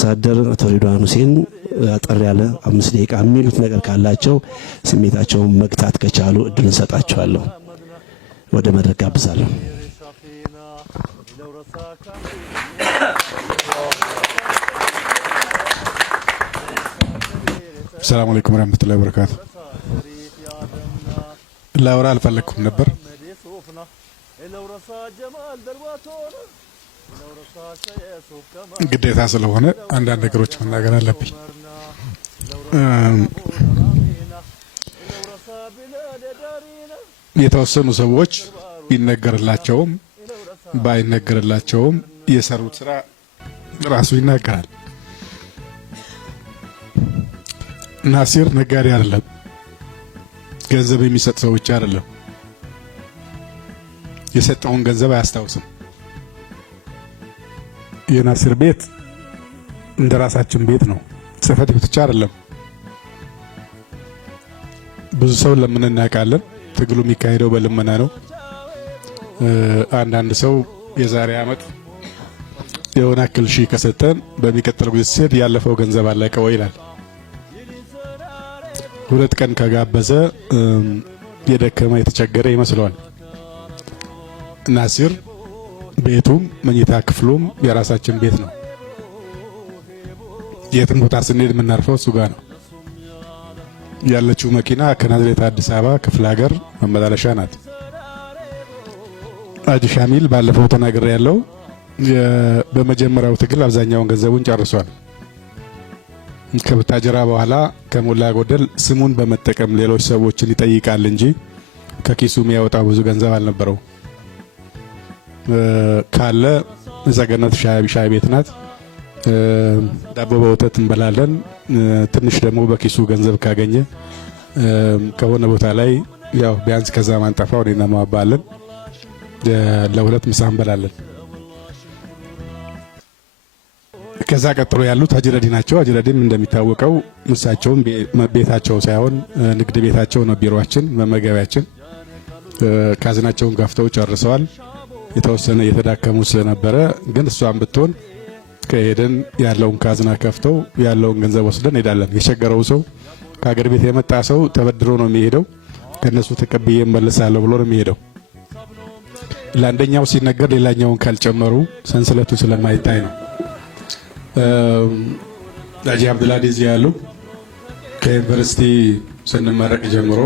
አምባሳደር አቶ ሪድዋን ሁሴን አጠር ያለ 5 ደቂቃ የሚሉት ነገር ካላቸው ስሜታቸውን መግታት ከቻሉ እድል እንሰጣቸዋለሁ። ወደ መድረክ ጋብዛለሁ። ሰላም አለይኩም ወራህመቱላሂ ወበረካቱ። ላውራ አልፈለኩም ነበር ግዴታ ስለሆነ አንዳንድ ነገሮች መናገር አለብኝ። የተወሰኑ ሰዎች ይነገርላቸውም ባይነገርላቸውም የሰሩት ስራ ራሱ ይናገራል። ናሲር ነጋዴ አይደለም፣ ገንዘብ የሚሰጥ ሰው ብቻ አይደለም። የሰጠውን ገንዘብ አያስታውስም። የናሲር ቤት እንደ ራሳችን ቤት ነው። ጽፈት ቤት ብቻ አይደለም። ብዙ ሰው ለምን እናውቃለን። ትግሉ የሚካሄደው በልመና ነው። አንዳንድ ሰው የዛሬ አመት የሆነ አክል ሺህ ከሰጠን በሚቀጥለው ጊዜ ሲሄድ ያለፈው ገንዘብ አለቀ ወይ ይላል። 2 ቀን ከጋበዘ የደከመ የተቸገረ ይመስለዋል። ናሲር ቤቱም መኝታ ክፍሉም የራሳችን ቤት ነው። የትም ቦታ ስንሄድ የምናርፈው እሱ ጋር ነው። ያለችው መኪና ከናዝሬት አዲስ አበባ ክፍለ ሀገር መመላለሻ ናት። አጂ ሻሚል ባለፈው ተናግሬ ያለው በመጀመሪያው ትግል አብዛኛውን ገንዘቡን ጨርሷል። ከብታጀራ በኋላ ከሞላ ጎደል ስሙን በመጠቀም ሌሎች ሰዎችን ይጠይቃል እንጂ ከኪሱ የሚያወጣው ብዙ ገንዘብ አልነበረው። ካለ ዘገነት ሻይ ቤት ናት። ዳቦ በወተት እንበላለን። ትንሽ ደግሞ በኪሱ ገንዘብ ካገኘ ከሆነ ቦታ ላይ ያው ቢያንስ ከዛ ማንጠፋው እኔና ማባለን ለሁለት ምሳ እንበላለን። ከዛ ቀጥሎ ያሉት አጅረዲ ናቸው። አጅረዲም እንደሚታወቀው ምሳቸውም ቤታቸው ሳይሆን ንግድ ቤታቸው ነው። ቢሮአችን መመገቢያችን። ካዝናቸውን ጋፍተው ጨርሰዋል። የተወሰነ የተዳከሙ ስለነበረ ግን እሷን ብትሆን ከሄደን ያለውን ካዝና ከፍተው ያለውን ገንዘብ ወስደን ሄዳለን። የቸገረው ሰው ከሀገር ቤት የመጣ ሰው ተበድሮ ነው የሚሄደው። ከነሱ ተቀብዬ እመለሳለሁ ብሎ ነው የሚሄደው። ለአንደኛው ሲነገር ሌላኛውን ካልጨመሩ ሰንሰለቱ ስለማይታይ ነው። ዳጂ አብዱልአዚዝ ያሉ ከዩኒቨርሲቲ ስንመረቅ ጀምሮ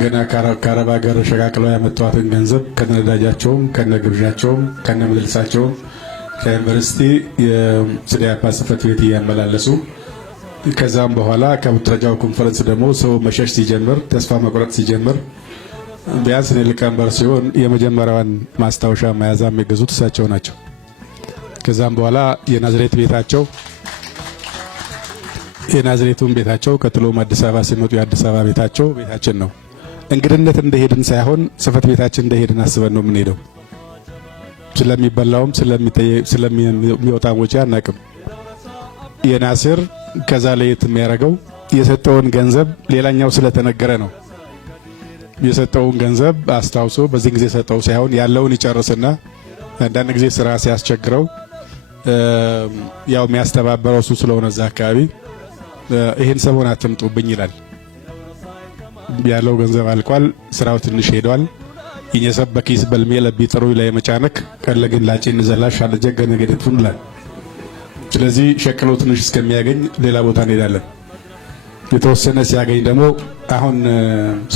ገና ከአረብ ሀገር ሸቃቅለው ያመጣዋትን ገንዘብ ከነዳጃቸውም ከነግብዣቸውም ከነምልልሳቸውም ከዩኒቨርሲቲ የስዳያፓ ጽሕፈት ቤት እያመላለሱ ከዛም በኋላ ከቡትረጃው ኮንፈረንስ ደግሞ ሰው መሸሽ ሲጀምር ተስፋ መቁረጥ ሲጀምር ቢያንስ ሊቀመንበር ሲሆን የመጀመሪያዋን ማስታወሻ መያዛ የሚገዙት እሳቸው ናቸው። ከዛም በኋላ የናዝሬት ቤታቸው የናዝሬቱን ቤታቸው ቀጥሎም አዲስ አበባ ሲመጡ የአዲስ አበባ ቤታቸው ቤታችን ነው። እንግድነት እንደሄድን ሳይሆን ጽሕፈት ቤታችን እንደሄድን አስበን ነው የምንሄደው። ስለሚበላውም ስለሚወጣ ወጪ አናቅም። የናሲር ከዛ ለየት የሚያደርገው የሰጠውን ገንዘብ ሌላኛው ስለተነገረ ነው። የሰጠውን ገንዘብ አስታውሶ በዚህ ጊዜ ሰጠው ሳይሆን ያለውን ይጨርስና አንዳንድ ጊዜ ስራ ሲያስቸግረው ያው የሚያስተባበረው እሱ ስለሆነ እዛ አካባቢ ይሄን ሰሞን አትምጡብኝ ይላል። ያለው ገንዘብ አልቋል፣ ስራው ትንሽ ሄዷል። ይነሰብ በኪስ በልሜ ለቢጥሩ ላይ መጫነክ ከለግን ላጪ እንዘላሽ አለጀገ ነገድቱን ይላል። ስለዚህ ሸክሎ ትንሽ እስከሚያገኝ ሌላ ቦታ እንሄዳለን። የተወሰነ ሲያገኝ ደግሞ አሁን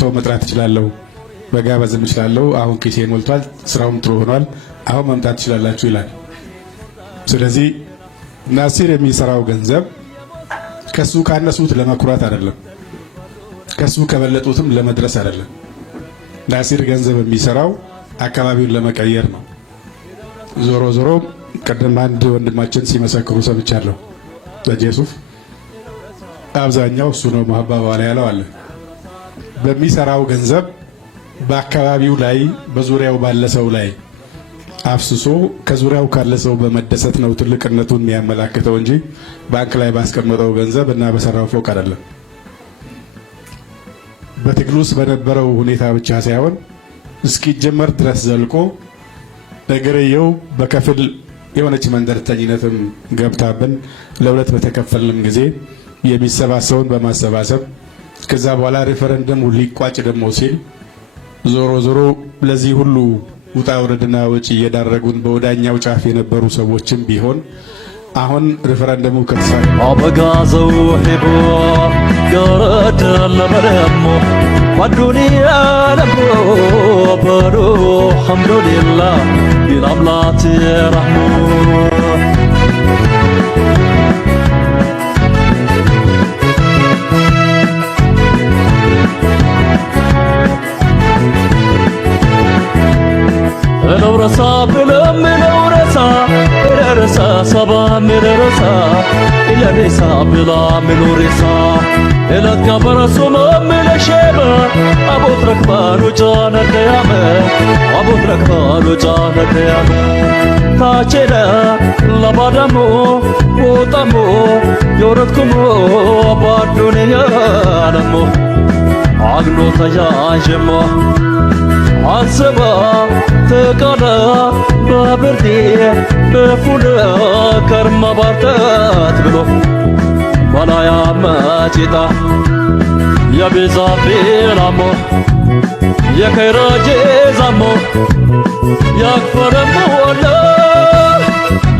ሰው መጥራት እችላለሁ፣ መጋበዝም እችላለሁ፣ አሁን ኪሴ ሞልቷል፣ ስራውም ጥሩ ሆኗል፣ አሁን መምጣት ትችላላችሁ ይላል። ስለዚህ ናሲር የሚሰራው ገንዘብ ከሱ ካነሱት ለመኩራት አይደለም፣ ከሱ ከበለጡትም ለመድረስ አይደለም። ናሲር ገንዘብ የሚሰራው አካባቢውን ለመቀየር ነው። ዞሮ ዞሮ ቀደም አንድ ወንድማችን ሲመሰክሩ ሰምቻለሁ። ለጄሱፍ አብዛኛው እሱ ነው መሐባ ባለ ያለው አለ። በሚሰራው ገንዘብ በአካባቢው ላይ በዙሪያው ባለ ሰው ላይ አፍስሶ ከዙሪያው ካለ ሰው በመደሰት ነው ትልቅነቱን የሚያመላክተው እንጂ ባንክ ላይ ባስቀመጠው ገንዘብ እና በሰራው ፎቅ አይደለም። በትግሉስ በነበረው ሁኔታ ብቻ ሳይሆን እስኪጀመር ድረስ ዘልቆ ነገርየው በከፊል የሆነች መንደርተኝነትም ገብታብን ለሁለት በተከፈልንም ጊዜ የሚሰባሰቡን በማሰባሰብ ከዛ በኋላ ሪፈረንደሙ ሊቋጭ ደግሞ ሲል ዞሮ ለዚህ ሁሉ ውጣ ውረድና ወጪ እየዳረጉን በወዳኛው ጫፍ የነበሩ ሰዎችም ቢሆን አሁን ሪፈረንደሙ ከተሳካ አበጋዘው ሄቦ ገረድ ለበረሞ ወዱንያ ለቦ በሩ አልሐምዱሊላህ ቢላምላት ረህሙ ረሳ ብለም ረሳ ረሳ ሰባ ረሳ ኢለሬሳ ብላ ምኖሬሳ እለት ከበረሱ መምለሸበ አቦት ረክባሉ ጫነ ደያመ አቦት ረክባሉ ጫነ ደያመ ታቸለ ለባዳሞ ወጣሞ የወረድኩሞ ባዱንያ ለሞ አግሎ ተያዥሞ አንሰባ ተቃለ በብርዴ በፉለ ከርማ ባርተት ብሎ ባላያ መጪጣ የቤዛ ቤላሞ የከይራጄ ዛሞ ያክፈረሞ ወለ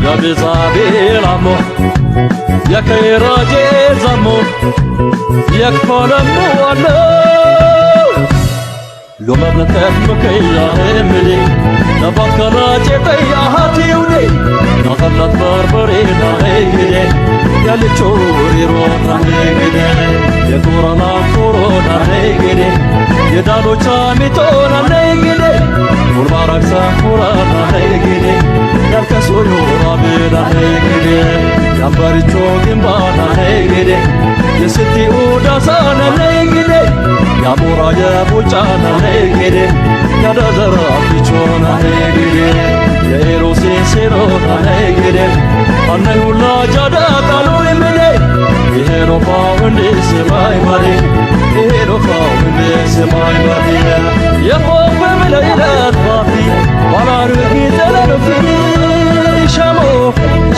የቤዛ ቤላሞ የከይራጄ ዛሞ ያክፈረሞ ወለ ሎማ ብለከፍ መከያ እምሊ ነባት ከላጭ ጠያሃት ይውዴ ናኸላት በርበሬ ናሄግዴ ያልቾ ሪሮ ናሄግዴ የጦራና ጦሮ ናሄግዴ የዳሎቻ ሚጦ ናሄግዴ ሙርባራክሳ ሁራ ናሄግዴ ያልከሶ ዮራቤ ናሄግዴ ያምባሪቾ ግንባ ናሄግዴ የስቲ ኡዳሳ ናሄግዴ ያሞራ የቡጫና ሄጌዴ ያዳዘራ ቢቾና ሄጌዴ የኤሮሴ ሴሮና ሄጌዴ አነሁላ ጃዳ ቃሉ ይምዴ ይሄኖፋው እንዴ ሰማይ ማሌ ይሄኖፋው እንዴ ሰማይ ማሌ የፎፈ ብለይለት ባፊ ባላርጊ ተለነፊ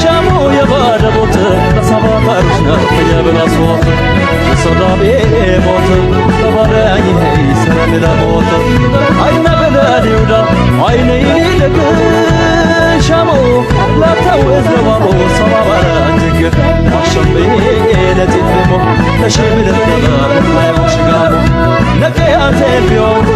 ሻሞ የባደቦት ተሰባታሩሽ ነው የብላሶት ሰዳቤ ሞት ተባራኝ ይሰራል ለሞት አይነ በላል ይውዳ አይነ ይልቅ ሻሞ ላታወዝ ለባቦ ሰባባራ እንጅግ አሸሜ ለጥቅሞ ተሸምለ ተባራ ላይ ወሽጋሞ ነቀያቴ ቢሆን